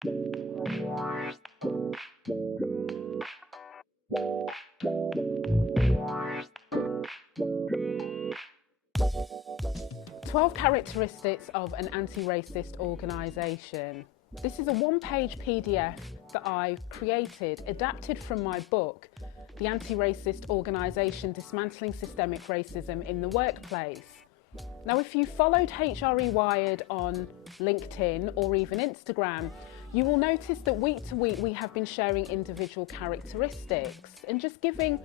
"12 Characteristics of an Anti-Racist Organisation." This is a one-page PDF that I've created, adapted from my book, The Anti-Racist Organisation, Dismantling Systemic Racism in the Workplace. Now, if you followed HRE Wired on LinkedIn or even Instagram, you will notice that week to week we have been sharing individual characteristics and just giving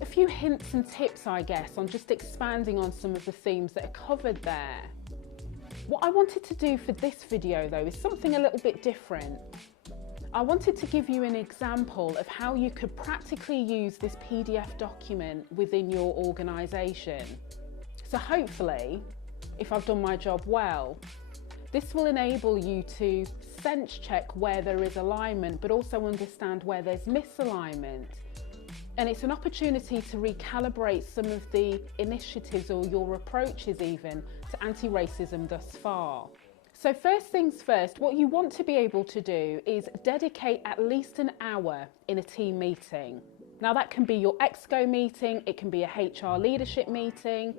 a few hints and tips, I guess, on just expanding on some of the themes that are covered there. What I wanted to do for this video though is something a little bit different. I wanted to give you an example of how you could practically use this PDF document within your organisation. So hopefully, if I've done my job well, this will enable you to sense check where there is alignment, but also understand where there's misalignment. And it's an opportunity to recalibrate some of the initiatives or your approaches even to anti-racism thus far. So first things first, what you want to be able to do is dedicate at least an hour in a team meeting. Now that can be your EXCO meeting, it can be a HR leadership meeting,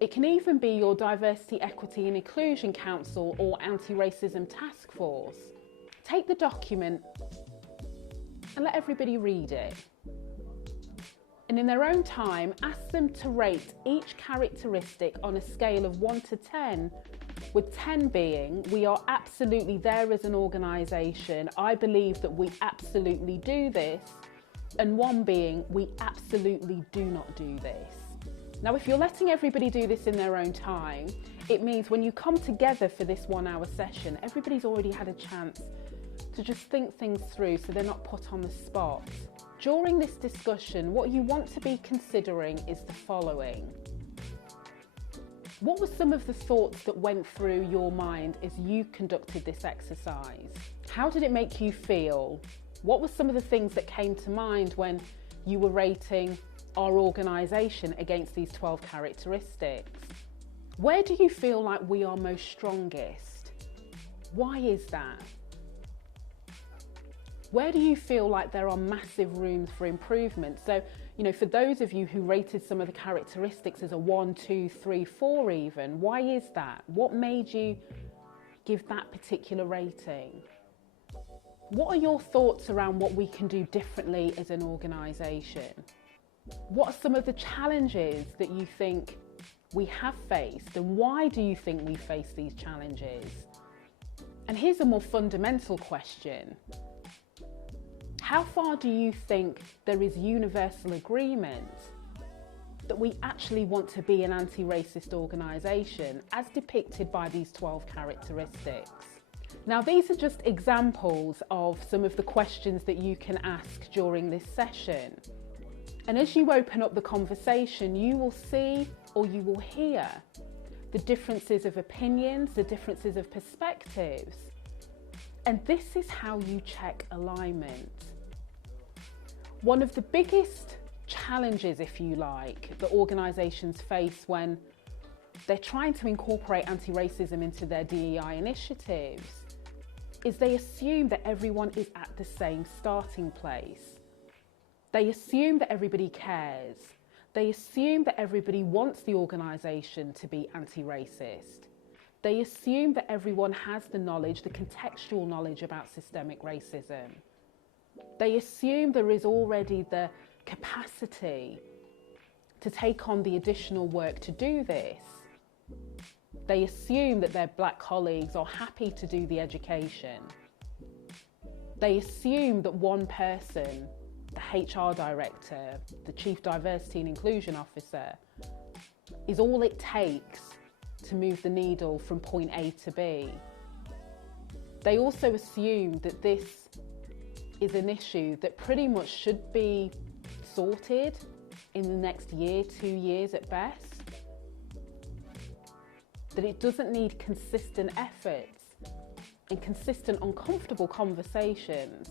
it can even be your Diversity, Equity and Inclusion Council or Anti-Racism Task Force. Take the document and let everybody read it. And in their own time, ask them to rate each characteristic on a scale of 1 to 10, with 10 being, we are absolutely there as an organisation, I believe that we absolutely do this, and 1 being, we absolutely do not do this. Now, if you're letting everybody do this in their own time, it means when you come together for this 1 hour session, everybody's already had a chance to just think things through so they're not put on the spot. During this discussion, what you want to be considering is the following. What were some of the thoughts that went through your mind as you conducted this exercise? How did it make you feel? What were some of the things that came to mind when you were rating our organisation against these 12 characteristics? Where do you feel like we are most strongest? Why is that? Where do you feel like there are massive rooms for improvement? So, for those of you who rated some of the characteristics as a 1, 2, 3, 4 even, why is that? What made you give that particular rating? What are your thoughts around what we can do differently as an organisation? What are some of the challenges that you think we have faced, and why do you think we face these challenges? And here's a more fundamental question. How far do you think there is universal agreement that we actually want to be an anti-racist organisation as depicted by these 12 characteristics? Now, these are just examples of some of the questions that you can ask during this session. And as you open up the conversation, you will see or you will hear the differences of opinions, the differences of perspectives. And this is how you check alignment. One of the biggest challenges, if you like, that organisations face when they're trying to incorporate anti-racism into their DEI initiatives is they assume that everyone is at the same starting place. They assume that everybody cares. They assume that everybody wants the organisation to be anti-racist. They assume that everyone has the knowledge, the contextual knowledge about systemic racism. They assume there is already the capacity to take on the additional work to do this. They assume that their black colleagues are happy to do the education. They assume that one person, the HR director, the Chief Diversity and Inclusion Officer, is all it takes to move the needle from point A to B. They also assume that this is an issue that pretty much should be sorted in the next year, 2 years at best. That it doesn't need consistent efforts and consistent uncomfortable conversations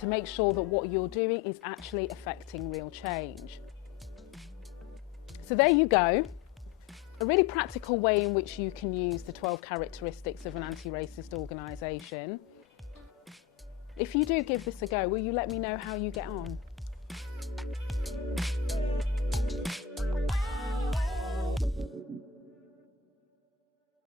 to make sure that what you're doing is actually affecting real change. So there you go. a really practical way in which you can use the 12 characteristics of an anti-racist organisation. If you do give this a go, will you let me know how you get on?